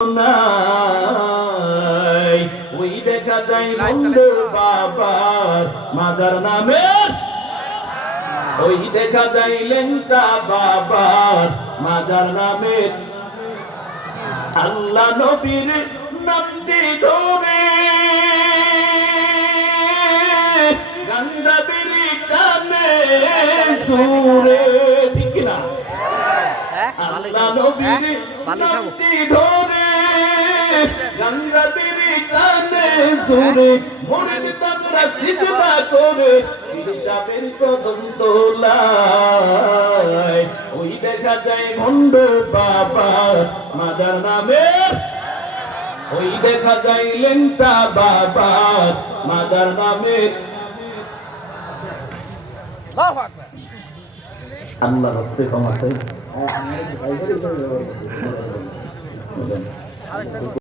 নাই ওই দেখা যায় বন্ধুর বাবার মাদার নামে ওই দেখা যায় লেংটা বাবার মাদার নামে আল্লাহ নবীর নামটি ধরে গান্দা বিড়ি কানে সুরে ঠিক না আল্লাহ নবীর নামটি ধরে গঙ্গা বিড়ি কানে সুরে মুরিদ তারা সিজদা করে হিসাবের কদম তোলায় ওই দেখা যায় ভণ্ড বাবা মাদার নামে ওই দেখা যায় লেংটা বাবা মাদার নামে আল্লাহ রাস্তে কম আছে